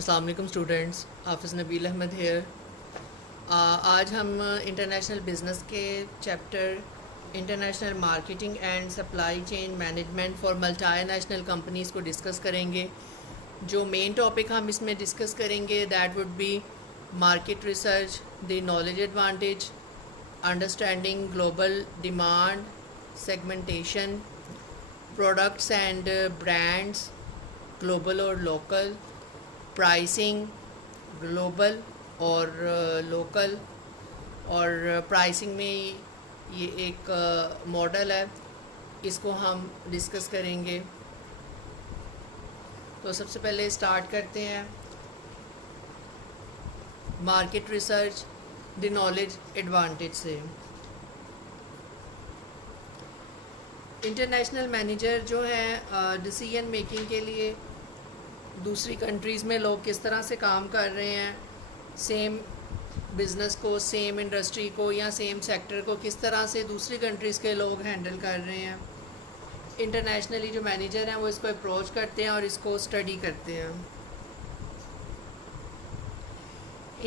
अस्सलाम वालेकुम स्टूडेंट्स, हाफिज़ नबील अहमद हेयर। आज हम इंटरनेशनल बिज़नेस के chapter international marketing and supply chain management for multinational companies को डिस्कस करेंगे। जो मेन टॉपिक हम इसमें डिस्कस करेंगे that would be market research, the knowledge advantage, understanding global demand, segmentation, products and brands global और local, pricing global और local. और pricing में ये एक मॉडल है, इसको हम डिस्कस करेंगे। तो सबसे पहले स्टार्ट करते हैं market research the knowledge advantage से। इंटरनेशनल मैनेजर जो है डिसीजन मेकिंग के लिए दूसरी कंट्रीज़ में लोग किस तरह से काम कर रहे हैं, सेम बिज़नेस को, सेम इंडस्ट्री को या सेम सेक्टर को किस तरह से दूसरी कंट्रीज़ के लोग हैंडल कर रहे हैं, इंटरनेशनली जो मैनेजर हैं वो इसको अप्रोच करते हैं और इसको स्टडी करते हैं।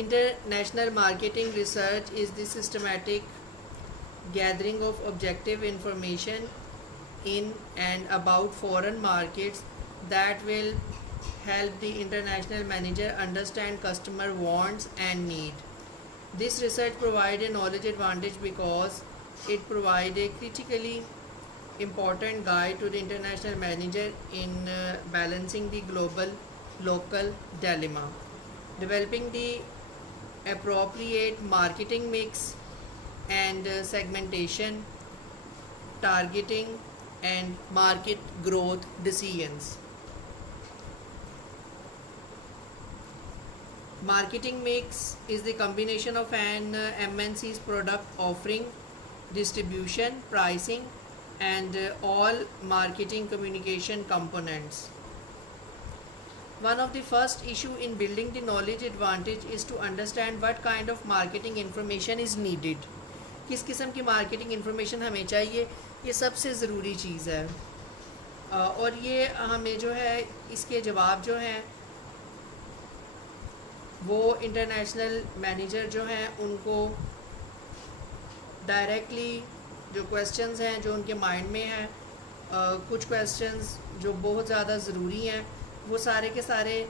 International marketing research is the systematic gathering of objective information in and about foreign markets that will help the international manager understand customer wants and need. This research provides a knowledge advantage because it provides a critically important guide to the international manager in balancing the global local dilemma, developing the appropriate marketing mix and segmentation, targeting and market growth decisions. Marketing mix is the combination of an MNC's product offering, distribution, pricing and all marketing communication components. One of the first issue in building the knowledge advantage is to understand what kind of marketing information is needed. किस किस्म की marketing information हमें चाहिए, ये सबसे ज़रूरी चीज़ है। और ये हमें जो है इसके जवाब जो हैं वो इंटरनेशनल मैनेजर जो हैं उनको डायरेक्टली जो क्वेश्चंस हैं जो उनके माइंड में हैं, कुछ क्वेश्चंस जो बहुत ज़्यादा ज़रूरी हैं वो सारे के सारे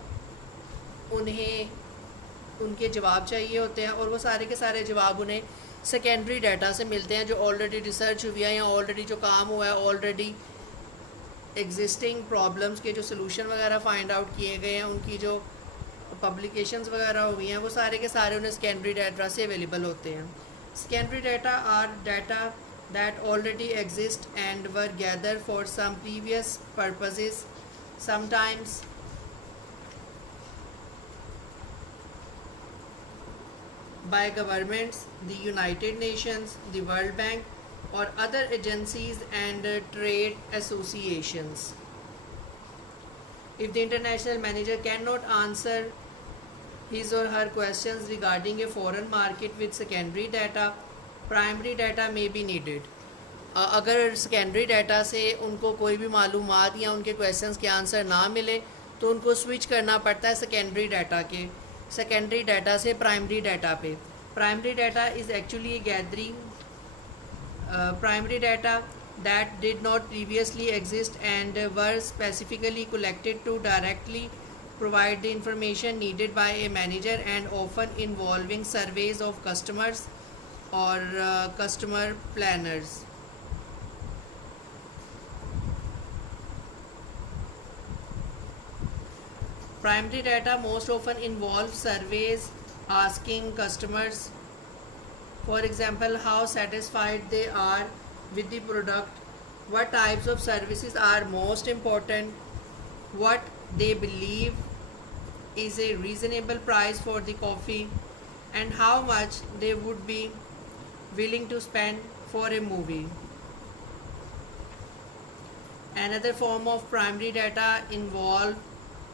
उन्हें उनके जवाब चाहिए होते हैं और वो सारे के सारे जवाब उन्हें सेकेंडरी डाटा से मिलते हैं जो ऑलरेडी रिसर्च हुई है या ऑलरेडी जो काम हुआ है, ऑलरेडी एग्जिस्टिंग प्रॉब्लम्स के जो सोल्यूशन वगैरह फाइंड आउट किए गए हैं, उनकी जो पब्लिकेशंस वगैरह हुई हैं वो सारे के सारे उन्हें सेकेंडरी डाटा से अवेलेबल होते हैं। Secondary data are data that already exist and were gathered for some previous purposes, sometimes by governments, the United Nations, the World Bank or other agencies and trade associations. If the international manager cannot answer his or her questions regarding a foreign market with secondary data, primary data may be needed. अगर secondary data से उनको कोई भी मालूमात या उनके questions के answer ना मिले तो उनको स्विच करना पड़ता है सेकेंडरी डाटा से प्राइमरी डाटा पे। Primary data is actually gathering primary data that did not previously exist and were specifically collected to directly provide the information needed by a manager and often involving surveys of customers or customer planners. Primary data most often involve surveys asking customers, for example, how satisfied they are with the product, what types of services are most important, what they believe is a reasonable price for the coffee, and how much they would be willing to spend for a movie. Another form of primary data involve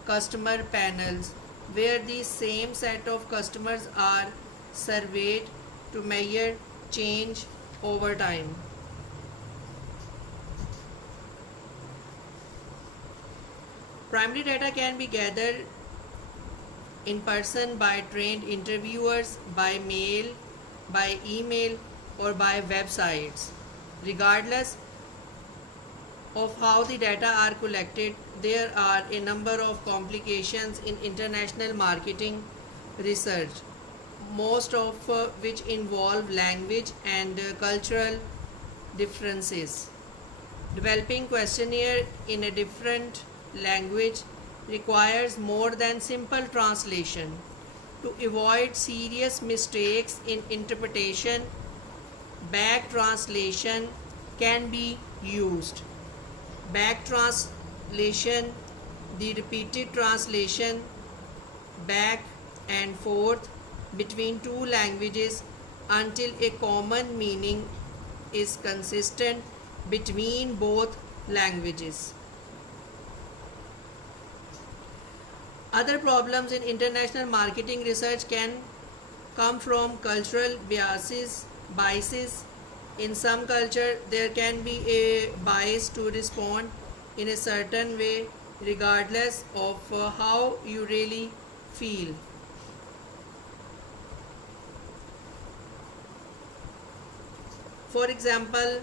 customer panels, where the same set of customers are surveyed to measure change over time. Primary data can be gathered in person by trained interviewers, by mail, by email, or by websites. Regardless of how the data are collected, there are a number of complications in international marketing research, most of which involve language and cultural differences. Developing questionnaire in a different language requires more than simple translation. To avoid serious mistakes in interpretation, back translation can be used. Back translation, the repeated translation back and forth between two languages until a common meaning is consistent between both languages. Other problems in international marketing research can come from cultural biases. In some culture, there can be a bias to respond in a certain way regardless of how you really feel. For example,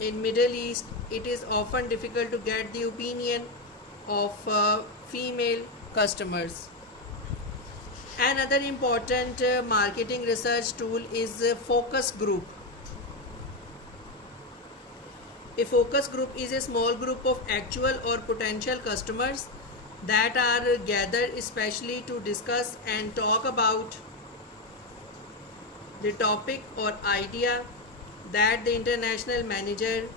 in Middle East, it is often difficult to get the opinion of female customers. Another important marketing research tool is a focus group. A focus group is a small group of actual or potential customers that are gathered especially to discuss and talk about the topic or idea that the international manager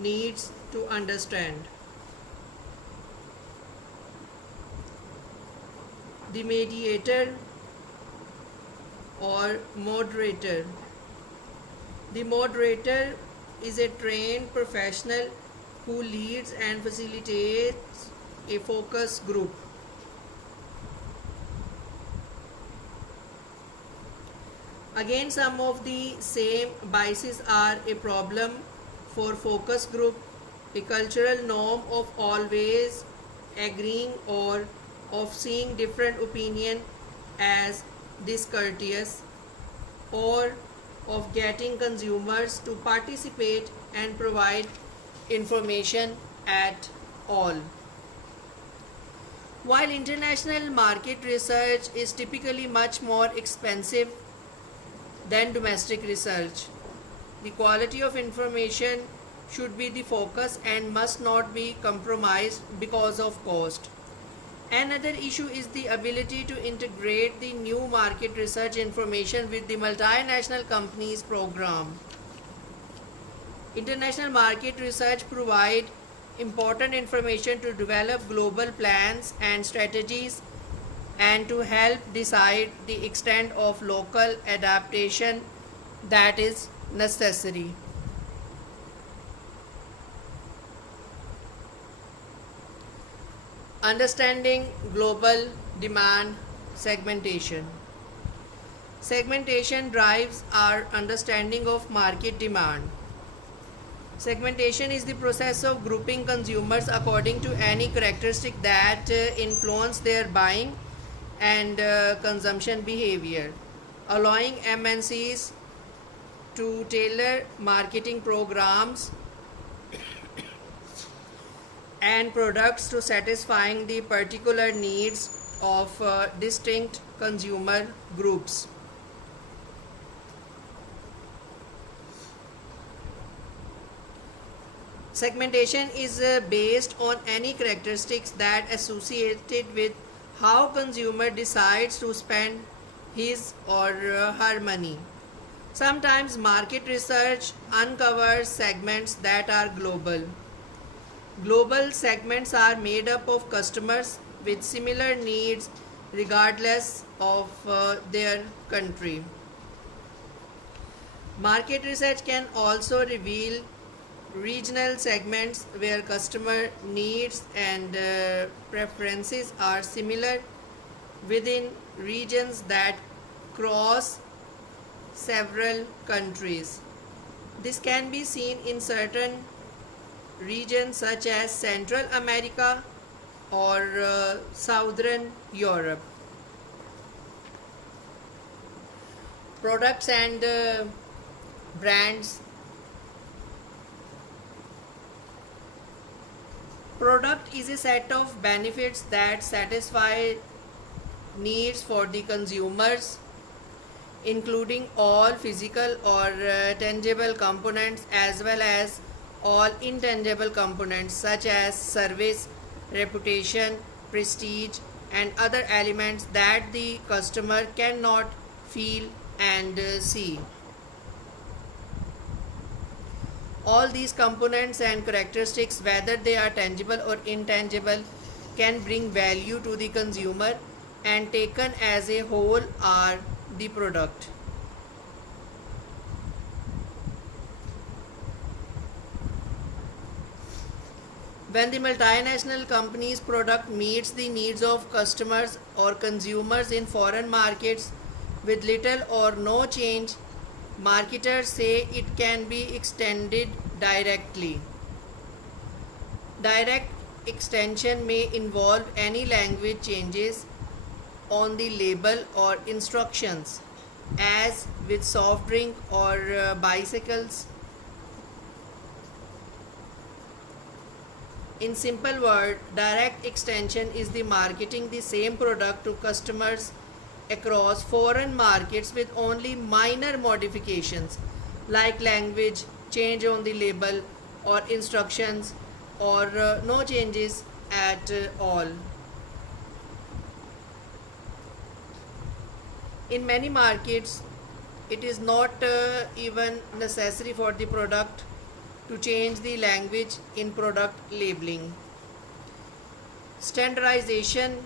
needs to understand. The mediator or moderator. The moderator is a trained professional who leads and facilitates a focus group. Again, some of the same biases are a problem for focus group. A cultural norm of always agreeing or of seeing different opinion as discourteous, or of getting consumers to participate and provide information at all. While international market research is typically much more expensive than domestic research, the quality of information should be the focus and must not be compromised because of cost. Another issue is the ability to integrate the new market research information with the multinational companies program. International market research provide important information to develop global plans and strategies and to help decide the extent of local adaptation that is necessary. Understanding global demand segmentation. Segmentation drives our understanding of market demand. Segmentation is the process of grouping consumers according to any characteristic that influence their buying and consumption behavior, allowing MNCs to tailor marketing programs and products to satisfying the particular needs of distinct consumer groups. Segmentation is based on any characteristics that associated with how consumer decides to spend his or her money. Sometimes market research uncovers segments that are global. Global segments are made up of customers with similar needs regardless of their country. Market research can also reveal regional segments where customer needs and preferences are similar within regions that cross several countries. This can be seen in certain regions such as Central America or Southern Europe. Products and brands. Product is a set of benefits that satisfy needs for the consumers, including all physical or tangible components as well as all intangible components such as service, reputation, prestige, and other elements that the customer cannot feel and see. All these components and characteristics, whether they are tangible or intangible, can bring value to the consumer and taken as a whole are the product. When the multinational company's product meets the needs of customers or consumers in foreign markets with little or no change, marketers say it can be extended directly. Direct extension may involve any language changes on the label or instructions, as with soft drink or bicycles. In simple word, direct extension is the marketing the same product to customers across foreign markets with only minor modifications like language change on the label or instructions, or no changes at all. In many markets, it is not even necessary for the product to change the language in product labeling. Standardization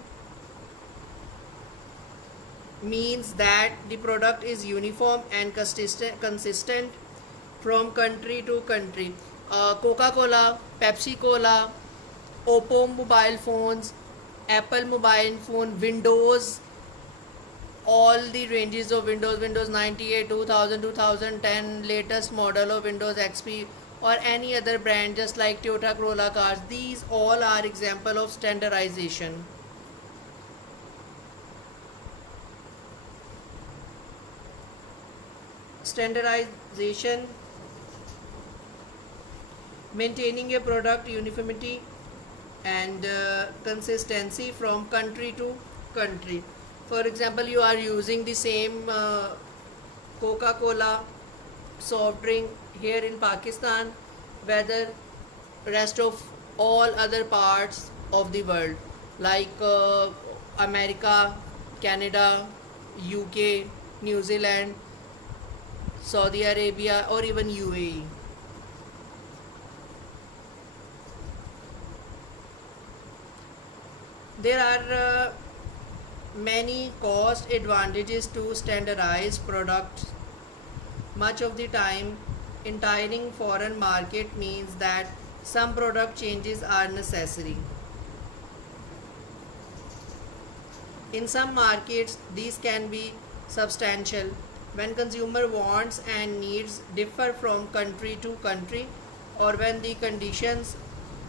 means that the product is uniform and consistent from country to country. Coca-Cola, Pepsi-Cola, Oppo mobile phones, Apple mobile phone, Windows, all the ranges of Windows 98, 2000, 2010, latest model of Windows XP, or any other brand just like Toyota Corolla cars, these all are example of standardization. Standardization, maintaining a product uniformity and consistency from country to country. For example, you are using the same Coca-Cola soft drink here in Pakistan, whether rest of all other parts of the world like America, Canada, UK, New Zealand, Saudi Arabia, or even UAE. There are many cost advantages to standardized products. Much of the time, entering foreign market means that some product changes are necessary. In some markets, these can be substantial when consumer wants and needs differ from country to country, or when the conditions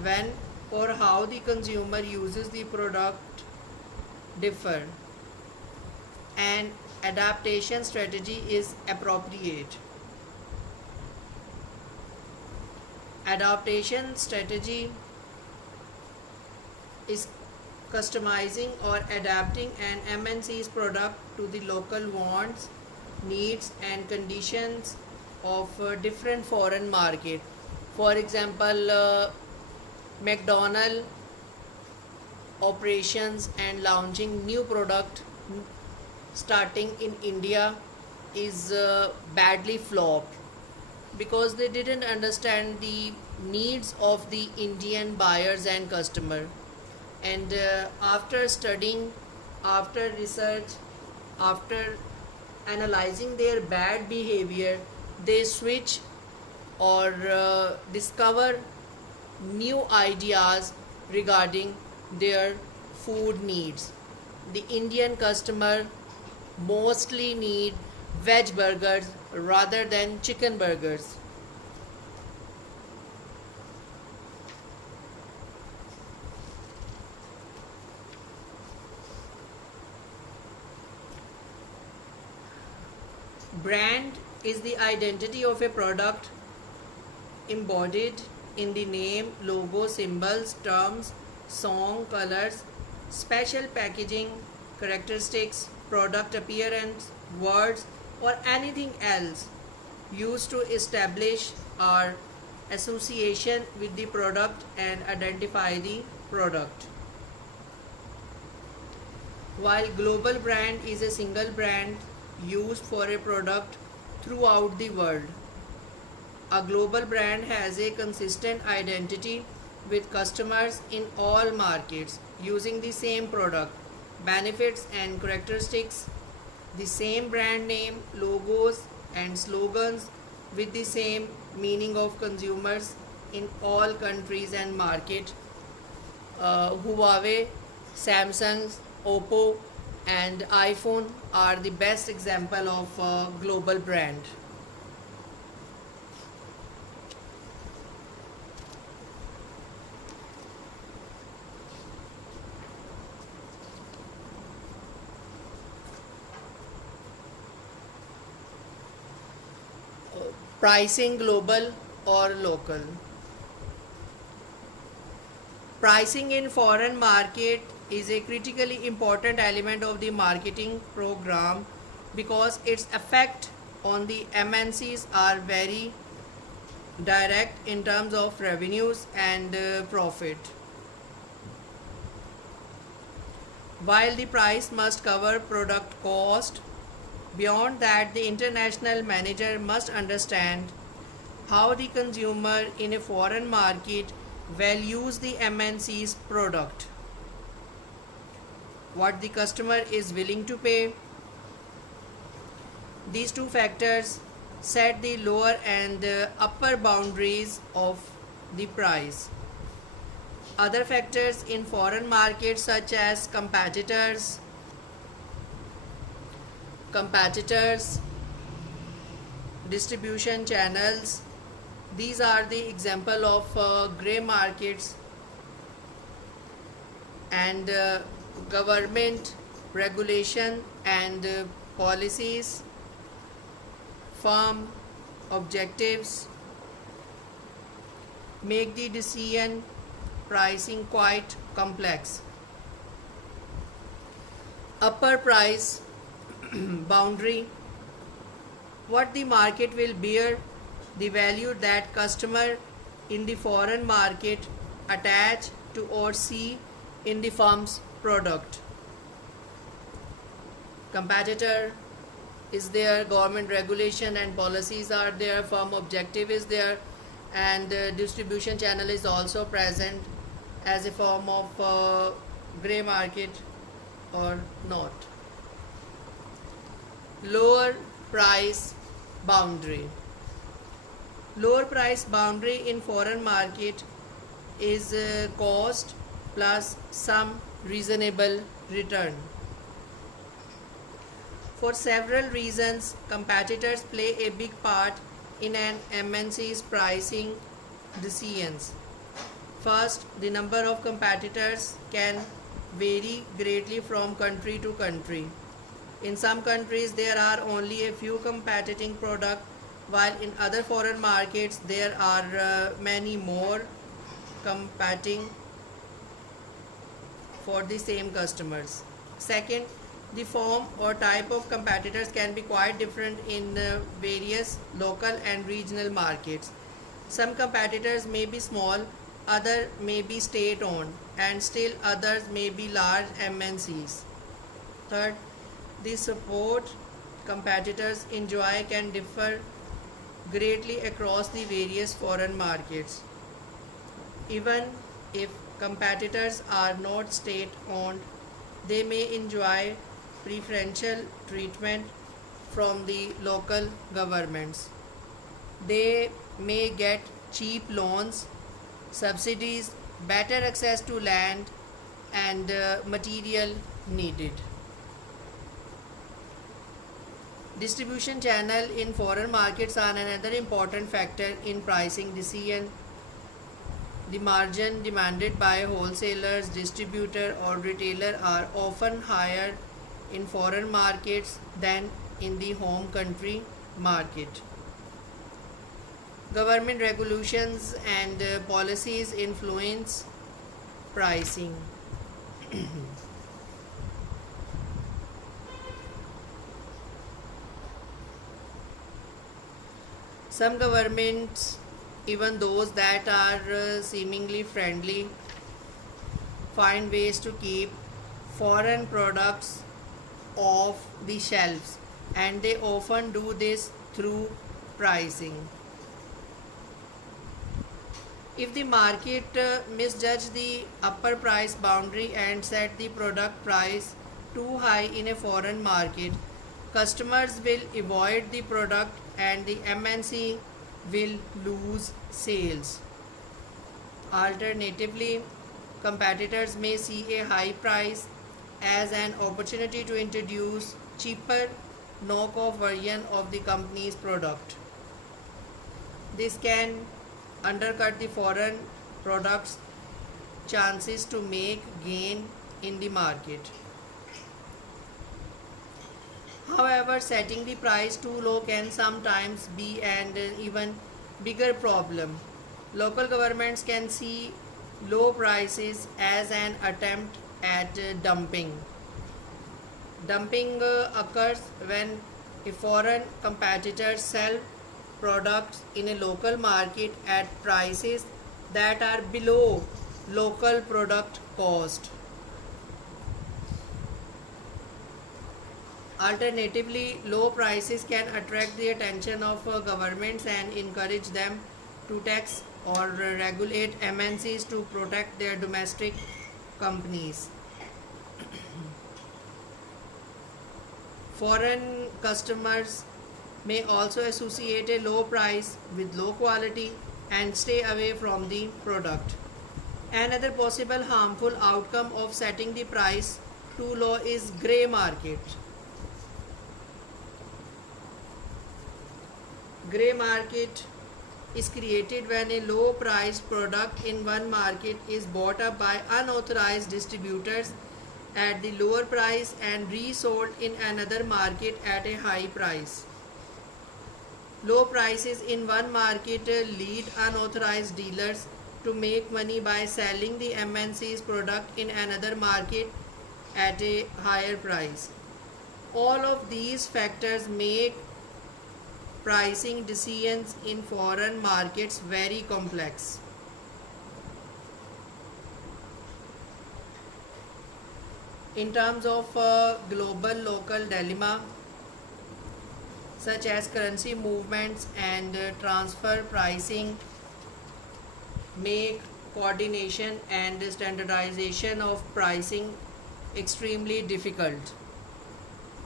when or how the consumer uses the product differ. An adaptation strategy is appropriate. Adaptation strategy is customizing or adapting an MNC's product to the local wants, needs and conditions of different foreign market. For example, McDonald's operations and launching new product starting in India is badly flopped because they didn't understand the needs of the Indian buyers and customer. And after studying, after research, after analyzing their bad behavior, they switch or discover new ideas regarding their food needs. The Indian customer mostly need veg burgers rather than chicken burgers. Brand is the identity of a product embodied in the name, logo, symbols, terms, song, colors, special packaging, characteristics, product appearance, words, or anything else used to establish our association with the product and identify the product. While global brand is a single brand used for a product throughout the world, a global brand has a consistent identity with customers in all markets using the same product, benefits and characteristics, the same brand name, logos and slogans with the same meaning of consumers in all countries and market. Huawei, Samsung, Oppo and iPhone are the best example of a global brand. Pricing global or local. Pricing in foreign market is a critically important element of the marketing program because its effect on the MNCs are very direct in terms of revenues and profit. While the price must cover product cost, beyond that the international manager must understand how the consumer in a foreign market values the MNC's product, what the customer is willing to pay. These two factors set the lower and upper boundaries of the price. Other factors in foreign markets such as competitors, distribution channels, these are the example of grey markets, and government regulation and policies, firm objectives make the decision pricing quite complex. Upper price boundary, what the market will bear, the value that customer in the foreign market attach to or see in the firm's product. Competitor is there, government regulation and policies are there, firm objective is there, and distribution channel is also present as a form of grey market or not. Lower price boundary. Lower price boundary in foreign market is cost plus some reasonable return. For several reasons, competitors play a big part in an MNC's pricing decisions. First, the number of competitors can vary greatly from country to country. In some countries, there are only a few competing products, while in other foreign markets, there are many more competing for the same customers. Second, the form or type of competitors can be quite different in various local and regional markets. Some competitors may be small, others may be state-owned, and still others may be large MNCs. Third, the support competitors enjoy can differ greatly across the various foreign markets. Even if competitors are not state-owned, they may enjoy preferential treatment from the local governments. They may get cheap loans, subsidies, better access to land, and material needed. Distribution channel in foreign markets are another important factor in pricing decision. The margin demanded by wholesalers, distributor or retailer are often higher in foreign markets than in the home country market. Government regulations and policies influence pricing. Some governments, even those that are seemingly friendly, find ways to keep foreign products off the shelves, and they often do this through pricing. If the market misjudge the upper price boundary and set the product price too high in a foreign market, customers will avoid the product and the MNC will lose sales. Alternatively, competitors may see a high price as an opportunity to introduce cheaper knockoff version of the company's product. This can undercut the foreign products' chances to make gain in the market. However, setting the price too low can sometimes be an even bigger problem. Local governments can see low prices as an attempt at dumping. Dumping occurs when a foreign competitor sells products in a local market at prices that are below local product cost. Alternatively, low prices can attract the attention of governments and encourage them to tax or regulate MNCs to protect their domestic companies. Foreign customers may also associate a low price with low quality and stay away from the product. Another possible harmful outcome of setting the price too low is grey market. Grey market is created when a low priced product in one market is bought up by unauthorized distributors at the lower price and resold in another market at a high price. Low prices in one market lead unauthorized dealers to make money by selling the MNC's product in another market at a higher price. All of these factors make pricing decisions in foreign markets very complex. In terms of global local dilemma, such as currency movements and transfer pricing, make coordination and standardization of pricing extremely difficult.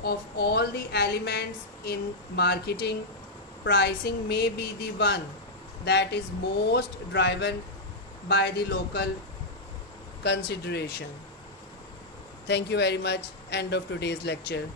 Of all the elements in marketing, pricing may be the one that is most driven by the local consideration. Thank you very much. End of today's lecture.